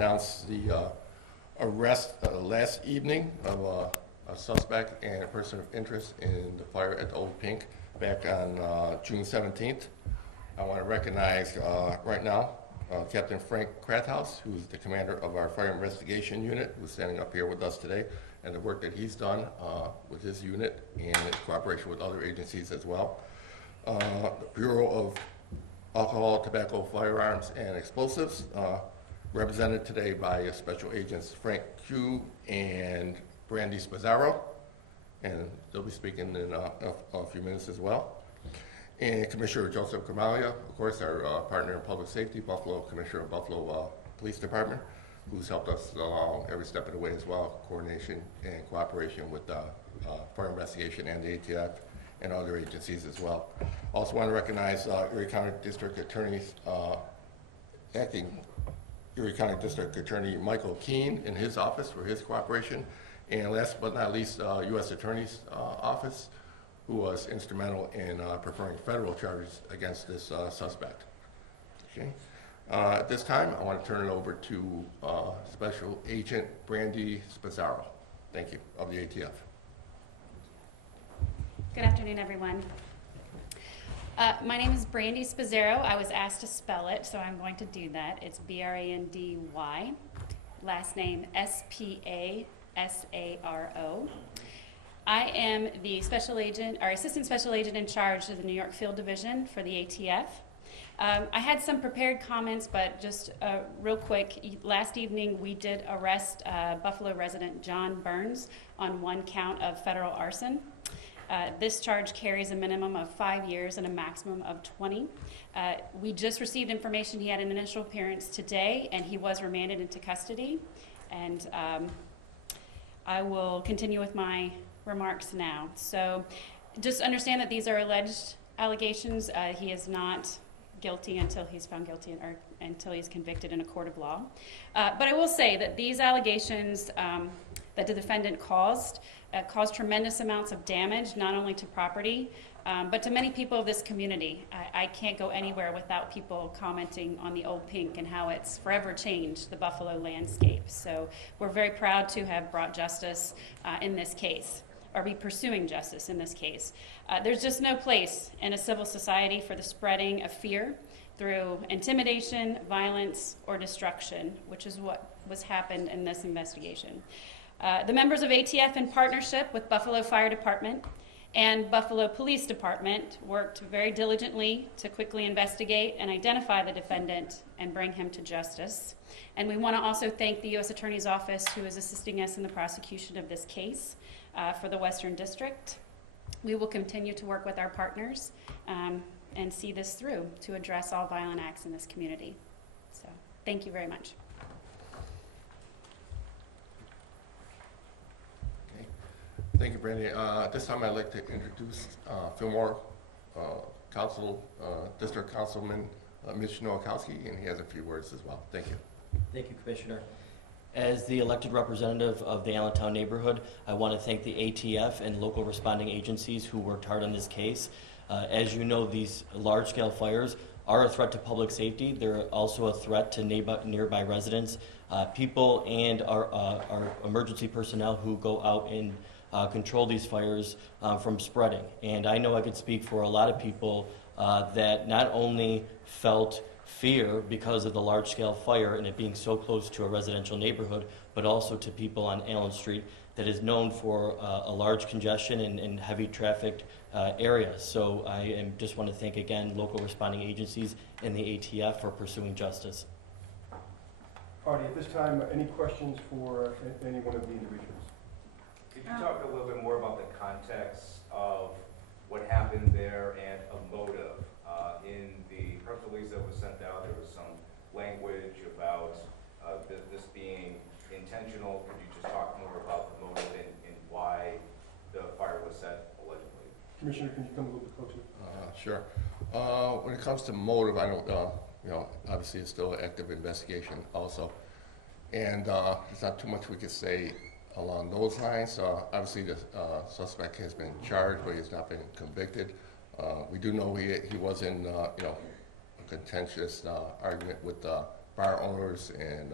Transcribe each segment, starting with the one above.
announce the arrest last evening of a suspect and a person of interest in the fire at the Old Pink back on June 17th. I want to recognize right now Captain Frank Krathaus, who's the commander of our fire investigation unit, who's standing up here with us today, and the work that he's done with his unit and in cooperation with other agencies as well. The Bureau of Alcohol, Tobacco, Firearms, and Explosives, represented today by Special Agents Frank Q and Brandy Spazzaro, and they'll be speaking in a few minutes as well. And Commissioner Joseph Camalia, of course, our partner in public safety, Commissioner of Buffalo Police Department, who's helped us along every step of the way as well, coordination and cooperation with fire investigation and the ATF and other agencies as well. Also want to recognize Erie County District Attorney's acting Erie County District Attorney Michael Keene in his office for his cooperation, and last but not least, U.S. Attorney's Office, who was instrumental in preferring federal charges against this suspect. Okay. At this time, I want to turn it over to Special Agent Brandy Spazzaro. Thank you, of the ATF. Good afternoon, everyone. My name is Brandy Spazzaro. I was asked to spell it, so I'm going to do that. It's B-R-A-N-D-Y. Last name S-P-A-S-A-R-O. I am the special agent, or assistant special agent in charge of the New York Field Division for the ATF. I had some prepared comments, but just real quick, last evening we did arrest Buffalo resident John Burns on one count of federal arson. This charge carries a minimum of 5 years and a maximum of 20. We just received information he had an initial appearance today, and he was remanded into custody. And I will continue with my remarks now. So just understand that these are alleged allegations. He is not guilty until he's found guilty or until he's convicted in a court of law. But I will say that these allegations that the defendant caused tremendous amounts of damage, not only to property, but to many people of this community. I can't go anywhere without people commenting on the Old Pink and how it's forever changed the Buffalo landscape. So we're very proud to have brought justice in this case, or be pursuing justice in this case. There's just no place in a civil society for the spreading of fear through intimidation, violence, or destruction, which is what was happened in this investigation. The members of ATF, in partnership with Buffalo Fire Department and Buffalo Police Department, worked very diligently to quickly investigate and identify the defendant and bring him to justice. And we want to also thank the U.S. Attorney's Office, who is assisting us in the prosecution of this case for the Western District. We will continue to work with our partners and see this through to address all violent acts in this community. So, thank you very much. Okay. Thank you, Brandy. At this time, I'd like to introduce Fillmore District Councilman Mitch Nowakowski, and he has a few words as well. Thank you. Thank you, Commissioner. As the elected representative of the Allentown neighborhood, I want to thank the ATF and local responding agencies who worked hard on this case. As you know, these large-scale fires are a threat to public safety. They're also a threat to nearby residents, people, and our emergency personnel who go out and control these fires from spreading. And I know I could speak for a lot of people that not only felt fear because of the large-scale fire and it being so close to a residential neighborhood, but also to people on Allen Street that is known for a large congestion and heavy trafficked area. So I just want to thank again local responding agencies and the ATF for pursuing justice. Artie, at this time, any questions for any one of the individuals? Could you talk a little bit more about the context of what happened there and a motive? In the press release that was sent out, there was some language about this being intentional. Could you just talk more about the motive and why the fire was set, allegedly? Commissioner, can you come a little bit closer? Sure. When it comes to motive, I don't, obviously it's still an active investigation also. And there's not too much we could say along those lines. Obviously the suspect has been charged, but he has not been convicted. We do know he was in, a contentious argument with bar owners and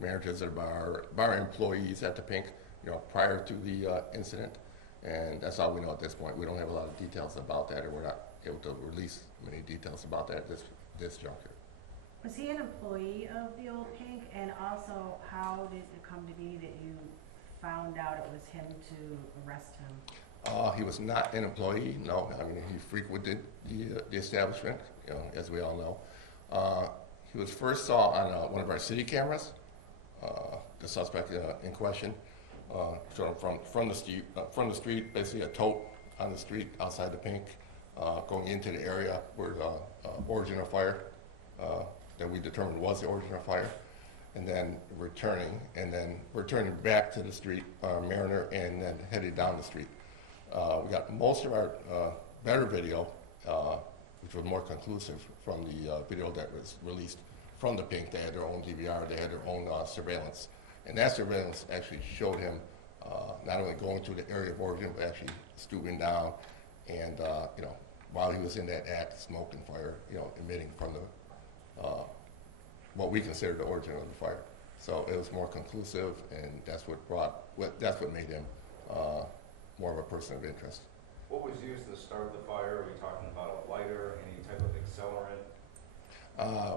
managers of bar employees at the Pink, prior to the incident. And that's all we know at this point. We don't have a lot of details about that, or we're not able to release many details about that at this juncture. Was he an employee of the Old Pink? And also, how did it come to be that you found out it was him to arrest him? He was not an employee, no. I mean, he frequented the establishment, as we all know. He was first saw on one of our city cameras, the suspect in question, sort of from the street, basically a tote on the street outside the Pink, going into the area where the origin of fire that we determined was the origin of fire, and then returning back to the street, Mariner, and then headed down the street. We got most of our better video, which was more conclusive from the video that was released from the Pink. They had their own DVR, they had their own surveillance, and that surveillance actually showed him not only going to the area of origin, but actually stooping down and while he was in that act, smoke and fire, emitting from the what we consider the origin of the fire. So it was more conclusive, and that's what made him more of a person of interest. What was used to start the fire? Are we talking about a lighter, any type of accelerant?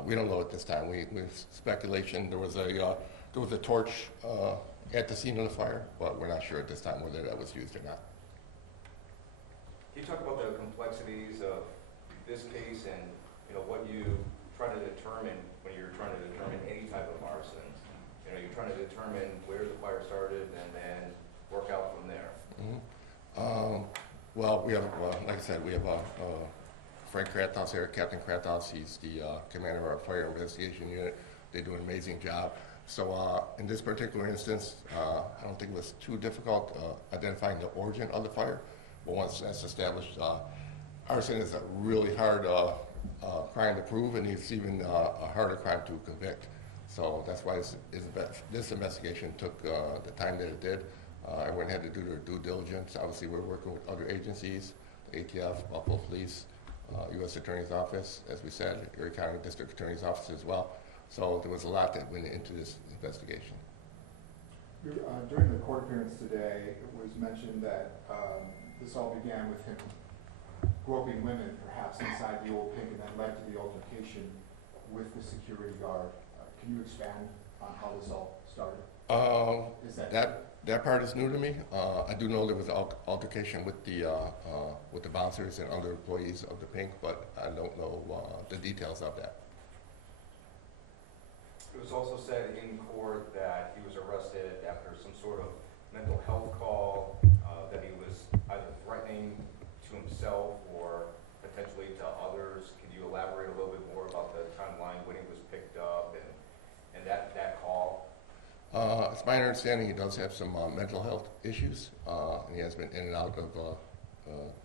We don't know at this time. With speculation, there was a torch at the scene of the fire, but we're not sure at this time whether that was used or not. Can you talk about the complexities of this case and what you try to determine when you're trying to determine any type of arson? You're trying to determine where the fire started and then work out from there. Mm-hmm. Well, we have, like I said, we have Frank Kratos here, Captain Kratos. He's the commander of our fire investigation unit. They do an amazing job. So in this particular instance, I don't think it was too difficult identifying the origin of the fire. But once that's established, arson is a really hard crime to prove, and it's even a harder crime to convict. So that's why this investigation took the time that it did. Everyone had to do their due diligence. Obviously, we're working with other agencies, the ATF, Buffalo Police, U.S. Attorney's Office, as we said, Erie County District Attorney's Office as well. So there was a lot that went into this investigation. During the court appearance today, it was mentioned that this all began with him groping women, perhaps inside the Old Pink, and then led to the altercation with the security guard. Can you expand on how this all started? That part is new to me. I do know there was an altercation with the bouncers and other employees of the Pink, but I don't know the details of that. It was also said in court that he was arrested after some sort of mental health call, that he was either threatening to himself or potentially to others. Could you elaborate a little bit more about the timeline when he was picked up and that call? It's my understanding he does have some mental health issues, and he has been in and out of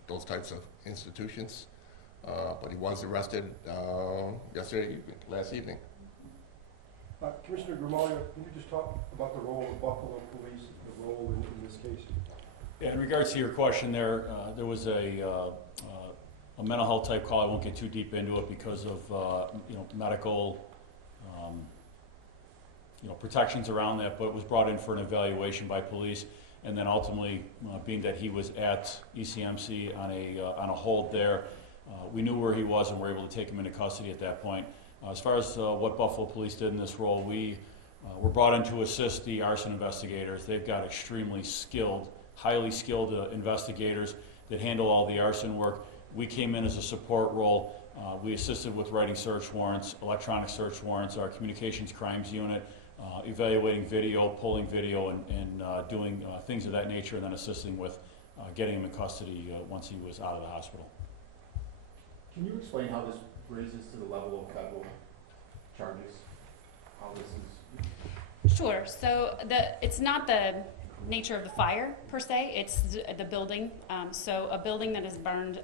those types of institutions. But he was arrested last evening. Commissioner Grimaldi, can you just talk about the role of Buffalo Police, the role in this case? In regards to your question there, there was a mental health type call. I won't get too deep into it because of medical protections around that, but it was brought in for an evaluation by police, and then ultimately, being that he was at ECMC on a hold there, we knew where he was and were able to take him into custody at that point. As far as what Buffalo Police did in this role, we were brought in to assist the arson investigators. They've got extremely skilled, highly skilled investigators that handle all the arson work. We came in as a support role. We assisted with writing search warrants, electronic search warrants, our communications crimes unit, evaluating video, pulling video, and doing things of that nature, and then assisting with getting him in custody once he was out of the hospital. Can you explain how this raises to the level of federal charges? How this is? Sure. So it's not the nature of the fire per se, it's the building. So a building that is burned,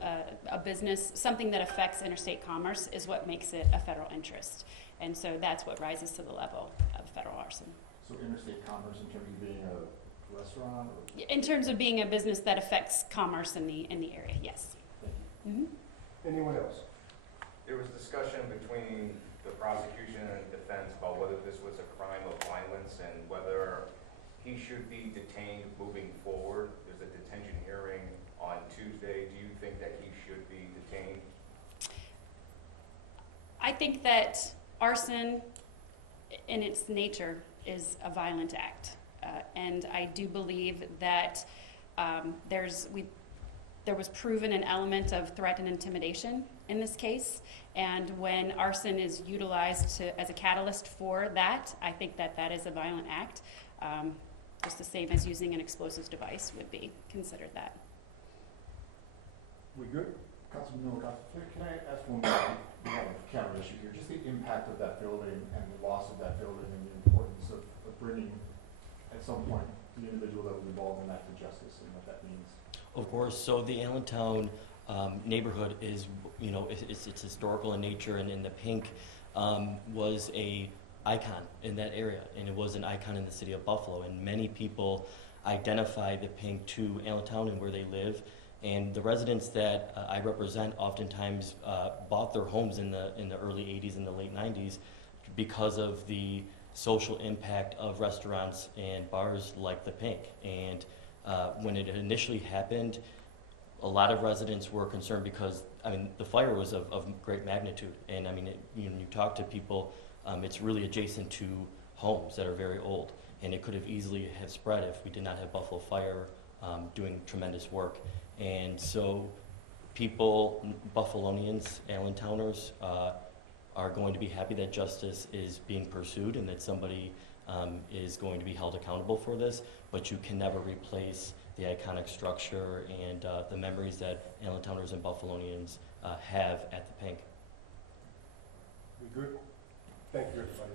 a business, something that affects interstate commerce is what makes it a federal interest. And so that's what rises to the level of federal arson. So interstate commerce in terms of being a restaurant? Or? In terms of being a business that affects commerce in the area, yes. Thank you. Mm-hmm. Anyone else? There was discussion between the prosecution and defense about whether this was a crime of violence. violence and whether he should be detained moving forward. There's a detention hearing on Tuesday. Do you think that he should be detained? I think that arson in its nature is a violent act. And I do believe that there was proven an element of threat and intimidation in this case. And when arson is utilized as a catalyst for that, I think that that is a violent act. Just the same as using an explosives device would be considered that. We good? Councilman Miller, can I ask one more? We have a camera issue here. Just the impact of that building and the loss of that building and the importance of bringing, at some point, the individual that was involved in that to justice and what that means. Of course. So the Allentown neighborhood is, you know, it's historical in nature, and the Pink was a icon in that area, and it was an icon in the city of Buffalo. And many people identify the Pink to Allentown and where they live. And the residents that I represent oftentimes bought their homes in the early 80s and the late 90s because of the social impact of restaurants and bars like the Pink. And when it initially happened, a lot of residents were concerned because, I mean, the fire was of great magnitude. And I mean, you talk to people, it's really adjacent to homes that are very old. And it could have easily have spread if we did not have Buffalo Fire doing tremendous work. And so people, Buffalonians, Allentowners, are going to be happy that justice is being pursued and that somebody is going to be held accountable for this, but you can never replace the iconic structure and the memories that Allentowners and Buffalonians have at the Pink. We good? Thank you, everybody.